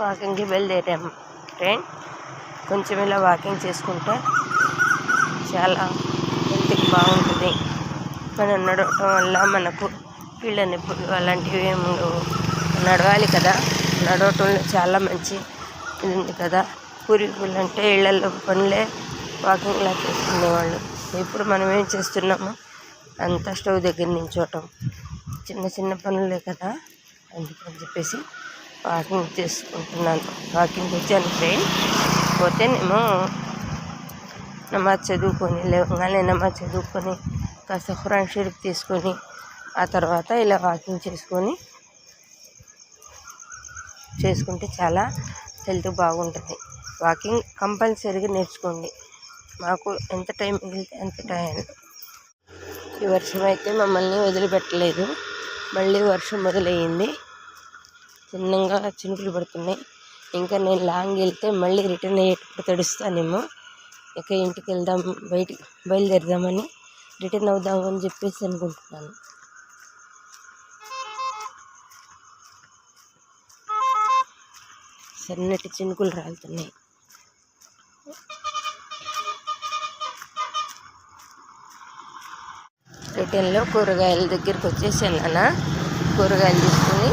వాకింగ్కి బయలుదేరాము ఫ్రెండ్. కొంచెం ఇలా వాకింగ్ చేసుకుంటే చాలా హెల్త్కి బాగుంటుంది. మనం నడవటం వల్ల మనకు కీళ్ళ నొప్పులు అలాంటివి ఏమి ఉండవు. నడవాలి కదా, నడవటంలో చాలా మంచి ఇది ఉంది కదా. పూర్వీకులు అంటే ఇళ్లలో పనులే వాకింగ్లా చేసుకునేవాళ్ళు. ఇప్పుడు మనం ఏం చేస్తున్నాము, అంతా స్టవ్ దగ్గర నించోవటం, చిన్న చిన్న పనులే కదా. అందుకని చెప్పేసి వాకింగ్ చేసుకుంటున్నాను. వాకింగ్ వచ్చాను ఫ్రెండ్. పోతేనేమో నమాజ్ చదువుకొని లేవగానే నమాజ్ చదువుకొని కాస్త ఖురాన్ షరీఫ్ తీసుకొని ఆ తర్వాత ఇలా వాకింగ్ చేసుకుంటే చాలా హెల్త్ బాగుంటుంది. వాకింగ్ కంపల్సరీగా నేర్చుకోండి. మాకు ఎంత టైం మిగిలితే అంత టైం. ఈ వర్షం అయితే మమ్మల్ని వదిలిపెట్టలేదు. మళ్ళీ వర్షం మొదలయ్యింది. చిన్నగా చినుకులు పడుతున్నాయి. ఇంకా నేను లాంగ్ వెళ్తే మళ్ళీ రిటర్న్ అయ్యేటప్పుడు తడుస్తానేమో. ఇక ఇంటికి బయలుదేరదామని రిటర్న్ అవుదామని చెప్పేసి అనుకుంటున్నాను. సన్నటి చినుకులు రాలుతున్నాయి. రిటర్న్లో కూరగాయల దగ్గరికి వచ్చేసాను నాన్న. కూరగాయలు తీసుకొని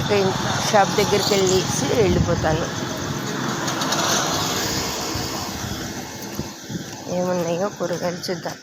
ఇక షాప్ దగ్గరికి వెళ్ళిపోతాను. ఏమున్నాయో కూరగాయలు చూద్దాం.